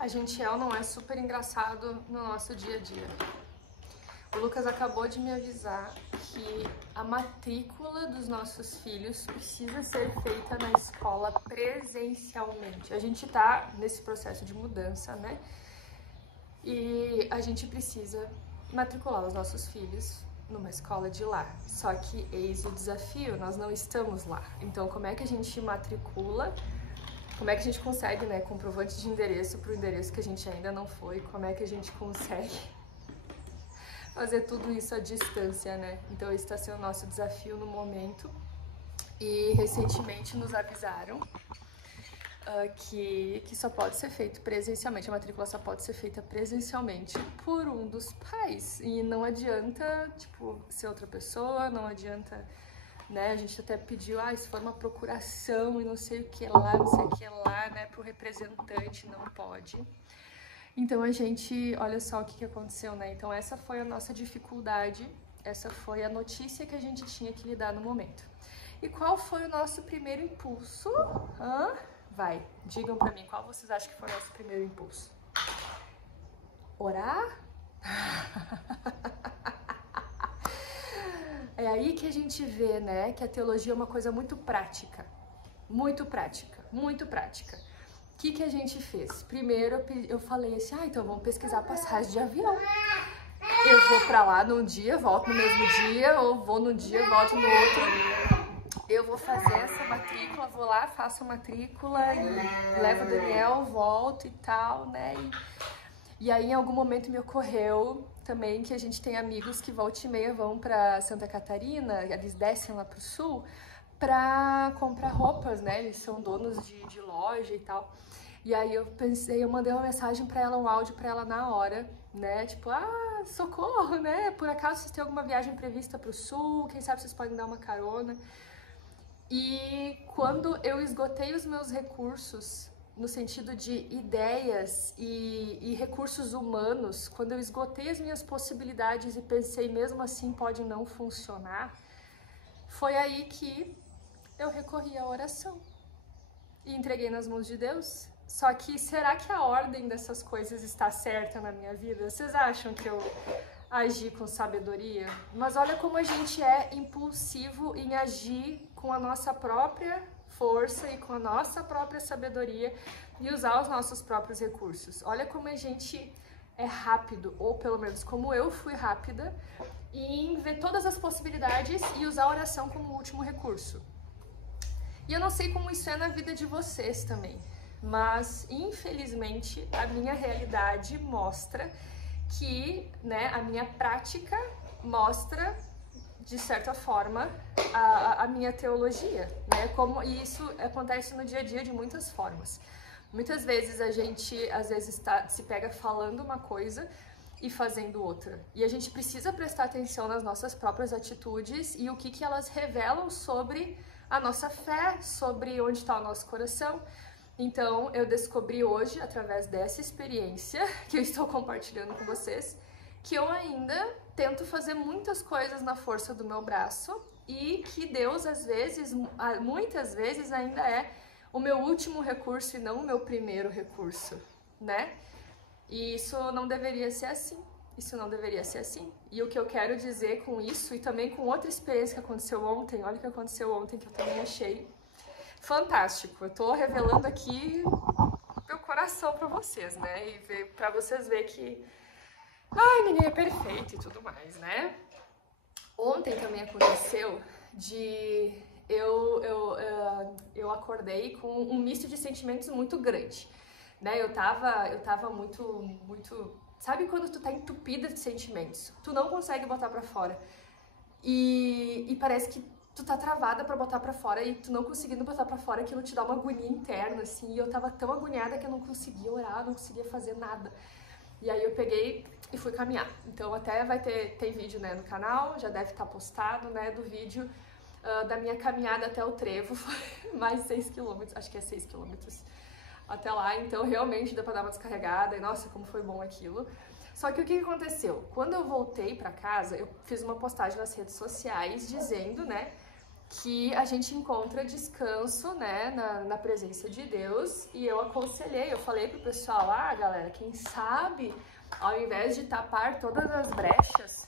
A gente é ou não é super engraçado no nosso dia a dia. O Lucas acabou de me avisar que a matrícula dos nossos filhos precisa ser feita na escola presencialmente. A gente tá nesse processo de mudança, né? E a gente precisa matricular os nossos filhos numa escola de lá. Só que eis o desafio, nós não estamos lá. Então, como é que a gente matricula? Como é que a gente consegue, né, comprovante de endereço para o endereço que a gente ainda não foi? Como é que a gente consegue fazer tudo isso à distância, né? Então, esse está sendo o nosso desafio no momento. E recentemente nos avisaram que só pode ser feito presencialmente, a matrícula só pode ser feita presencialmente por um dos pais. E não adianta, tipo, ser outra pessoa, não adianta, né? A gente até pediu, se for uma procuração e não sei o que lá, não sei o que lá, né? Pro representante, não pode. Então a gente, olha só o que aconteceu, né? Então essa foi a nossa dificuldade, essa foi a notícia que a gente tinha que lidar no momento. E qual foi o nosso primeiro impulso? Vai, digam pra mim, qual vocês acham que foi o nosso primeiro impulso? Orar? É aí que a gente vê, né, que a teologia é uma coisa muito prática. Muito prática, muito prática. O que a gente fez? Primeiro eu falei assim, então vamos pesquisar passagem de avião. Eu vou pra lá num dia, volto no mesmo dia, ou vou num dia, volto no outro. Eu vou fazer essa matrícula, vou lá, faço a matrícula e levo o Daniel, volto e tal, né? E aí em algum momento me ocorreu também que a gente tem amigos que volta e meia vão pra Santa Catarina, eles descem lá pro sul pra comprar roupas, né? Eles são donos de loja e tal. E aí eu pensei, eu mandei uma mensagem pra ela, um áudio pra ela na hora, né? Tipo, socorro, né? Por acaso vocês têm alguma viagem prevista pro sul? Quem sabe vocês podem dar uma carona? E quando eu esgotei os meus recursos, no sentido de ideias e recursos humanos, quando eu esgotei as minhas possibilidades e pensei, mesmo assim pode não funcionar, foi aí que eu recorri à oração e entreguei nas mãos de Deus. Só que será que a ordem dessas coisas está certa na minha vida? Vocês acham que eu agi com sabedoria? Mas olha como a gente é impulsivo em agir com a nossa própria força e com a nossa própria sabedoria e usar os nossos próprios recursos. Olha como a gente é rápido, ou pelo menos como eu fui rápida, em ver todas as possibilidades e usar a oração como último recurso. E eu não sei como isso é na vida de vocês também, mas infelizmente a minha realidade mostra que, né, a minha prática mostra, de certa forma, a minha teologia, né? Como isso acontece no dia a dia de muitas formas. Muitas vezes a gente, às vezes, se pega falando uma coisa e fazendo outra. E a gente precisa prestar atenção nas nossas próprias atitudes e o que elas revelam sobre a nossa fé, sobre onde está o nosso coração. Então, eu descobri hoje, através dessa experiência que eu estou compartilhando com vocês, que eu ainda tento fazer muitas coisas na força do meu braço e que Deus, às vezes, muitas vezes, ainda é o meu último recurso e não o meu primeiro recurso, né? E isso não deveria ser assim. Isso não deveria ser assim. E o que eu quero dizer com isso, e também com outra experiência que aconteceu ontem, olha o que aconteceu ontem, que eu também achei fantástico. Eu tô revelando aqui meu coração pra vocês, né? E pra vocês verem que ninguém é perfeito e tudo mais, né? Ontem também aconteceu de eu acordei com um misto de sentimentos muito grande, né? Eu tava muito... Sabe quando tu tá entupida de sentimentos? Tu não consegue botar pra fora. E parece que tu tá travada pra botar pra fora e tu não conseguindo botar pra fora, aquilo te dá uma agonia interna, assim. E eu tava tão agoniada que eu não conseguia orar, não conseguia fazer nada. E aí eu peguei e fui caminhar. Então até tem vídeo, né, no canal, já deve estar postado, né, do vídeo da minha caminhada até o trevo, mais 6 km, acho que é 6 km até lá. Então realmente deu pra dar uma descarregada e nossa, como foi bom aquilo. Só que o que aconteceu? Quando eu voltei pra casa, eu fiz uma postagem nas redes sociais dizendo, né, que a gente encontra descanso, né, na presença de Deus. E eu aconselhei, eu falei pro pessoal, galera, quem sabe, ao invés de tapar todas as brechas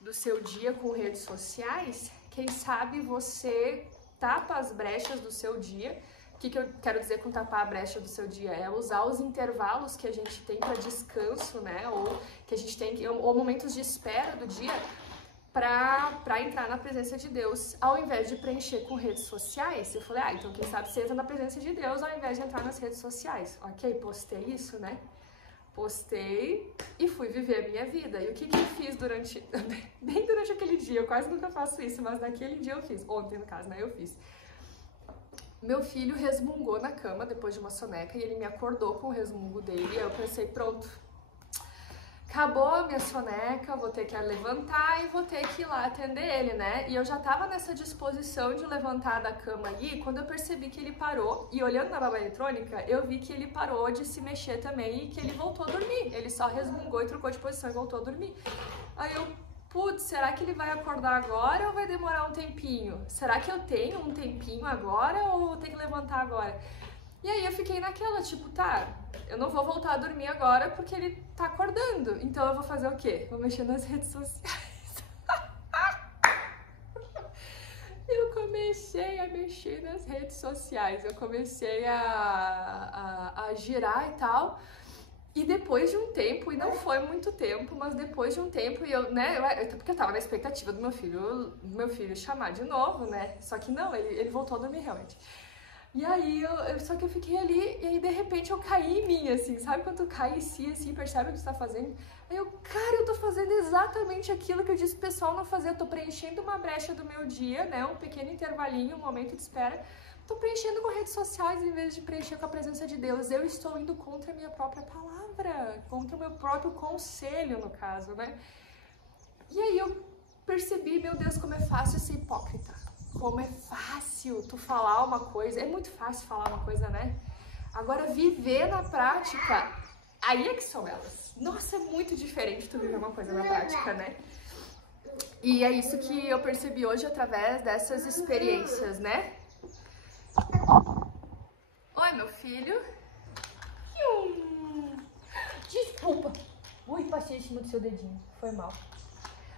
do seu dia com redes sociais, quem sabe você tapa as brechas do seu dia. O que eu quero dizer com tapar a brecha do seu dia? É usar os intervalos que a gente tem para descanso, né? Ou que a gente tem, ou momentos de espera do dia para entrar na presença de Deus, ao invés de preencher com redes sociais. Eu falei, então quem sabe você entra na presença de Deus ao invés de entrar nas redes sociais. Ok, postei isso, né? Postei e fui viver a minha vida. E o que eu fiz bem durante aquele dia, eu quase nunca faço isso, mas naquele dia eu fiz, ontem no caso, né, eu fiz. Meu filho resmungou na cama depois de uma soneca e ele me acordou com o resmungo dele e eu pensei, pronto, acabou a minha soneca, vou ter que levantar e vou ter que ir lá atender ele, né? E eu já tava nessa disposição de levantar da cama ali, quando eu percebi que ele parou, e olhando na babá eletrônica, eu vi que ele parou de se mexer também e que ele voltou a dormir. Ele só resmungou e trocou de posição e voltou a dormir. Aí eu, putz, será que ele vai acordar agora ou vai demorar um tempinho? Será que eu tenho um tempinho agora ou vou ter que levantar agora? E aí eu fiquei naquela, tipo, eu não vou voltar a dormir agora porque ele tá acordando. Então eu vou fazer o quê? Vou mexer nas redes sociais. Eu comecei a mexer nas redes sociais. Eu comecei a girar e tal. E depois de um tempo, e não foi muito tempo, mas depois de um tempo, porque eu tava na expectativa do meu filho chamar de novo, né? Só que não, ele voltou a dormir realmente. E aí, só que eu fiquei ali, e aí de repente eu caí em mim, assim, sabe quando tu cai em si, assim, percebe o que tu tá fazendo? Aí eu tô fazendo exatamente aquilo que eu disse pro pessoal não fazer, eu tô preenchendo uma brecha do meu dia, né, um pequeno intervalinho, um momento de espera, tô preenchendo com redes sociais em vez de preencher com a presença de Deus, eu estou indo contra a minha própria palavra, contra o meu próprio conselho, no caso, né? E aí eu percebi, meu Deus, como é fácil ser hipócrita. Como é fácil tu falar uma coisa, é muito fácil falar uma coisa, né? Agora, viver na prática, aí é que são elas. Nossa, é muito diferente tu viver uma coisa na prática, né? E é isso que eu percebi hoje através dessas experiências, né? Oi, meu filho. Desculpa. Ui, passei em cima do seu dedinho, foi mal.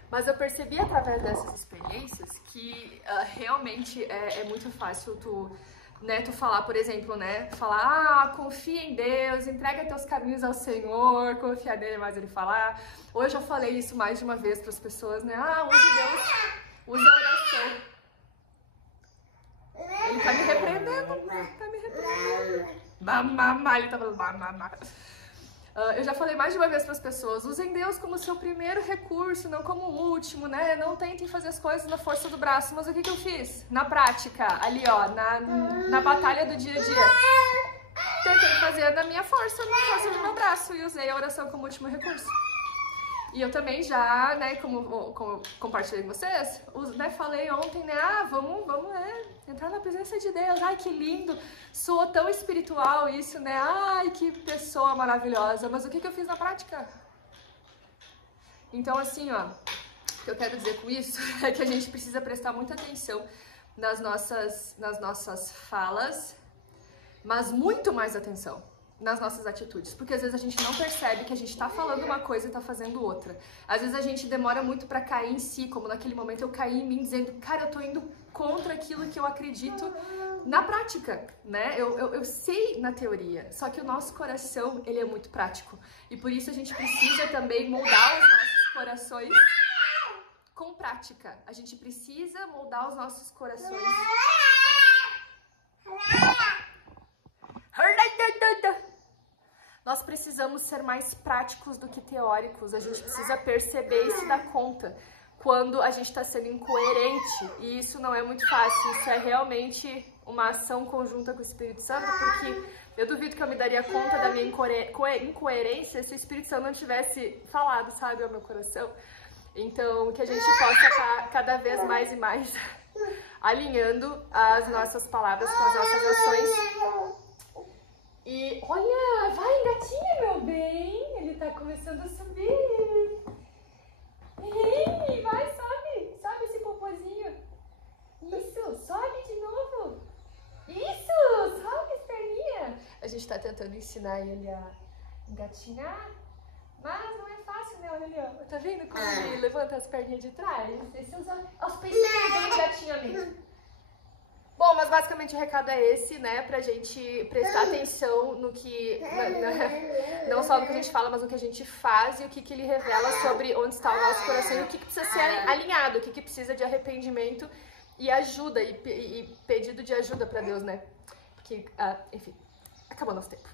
Mas eu percebi através dessas experiências que realmente é muito fácil tu falar, por exemplo, né? Falar, confia em Deus, entrega teus caminhos ao Senhor, confia nele, mais ele falar. Hoje eu falei isso mais de uma vez para as pessoas, né? Use Deus, use a oração. Ele tá me repreendendo, Mamá, ele tá falando mamá. Eu já falei mais de uma vez para as pessoas, usem Deus como seu primeiro recurso, não como o último, né? Não tentem fazer as coisas na força do braço. Mas o que eu fiz? Na prática, ali ó, na batalha do dia a dia. Tentei fazer na minha força, na força do meu braço e usei a oração como último recurso. E eu também já, né, como eu compartilhei com vocês, né, falei ontem, né, vamos entrar na presença de Deus, ai, que lindo, soou tão espiritual isso, né, ai, que pessoa maravilhosa, mas o que eu fiz na prática? Então, assim, ó, o que eu quero dizer com isso é que a gente precisa prestar muita atenção nas nossas falas, mas muito mais atenção nas nossas atitudes, porque às vezes a gente não percebe que a gente tá falando uma coisa e tá fazendo outra. Às vezes a gente demora muito pra cair em si, como naquele momento eu caí em mim dizendo, cara, eu tô indo contra aquilo que eu acredito na prática, né? Eu sei na teoria, só que o nosso coração, ele é muito prático. E por isso a gente precisa também moldar os nossos corações com prática. A gente precisa moldar os nossos corações. Nós precisamos ser mais práticos do que teóricos, a gente precisa perceber e se dar conta quando a gente está sendo incoerente, e isso não é muito fácil, isso é realmente uma ação conjunta com o Espírito Santo, porque eu duvido que eu me daria conta da minha incoerência se o Espírito Santo não tivesse falado, sabe, ao meu coração. Então, que a gente possa estar cada vez mais e mais alinhando as nossas palavras com as nossas ações. E olha, vai gatinha, meu bem, ele tá começando a subir. Ei, vai, sobe esse popozinho. Isso, tentando ensinar ele a engatinhar, mas não é fácil, né? Olha ali, ó. Tá vendo como ele levanta as perninhas de trás? Esses são os peitinhos do engatinhamento. Bom, mas basicamente o recado é esse, né? Pra gente prestar atenção no que... não só no que a gente fala, mas no que a gente faz e o que ele revela sobre onde está o nosso coração e o que precisa ser alinhado, o que precisa de arrependimento e ajuda, e pedido de ajuda pra Deus, né? Porque, enfim, acabou nosso tempo.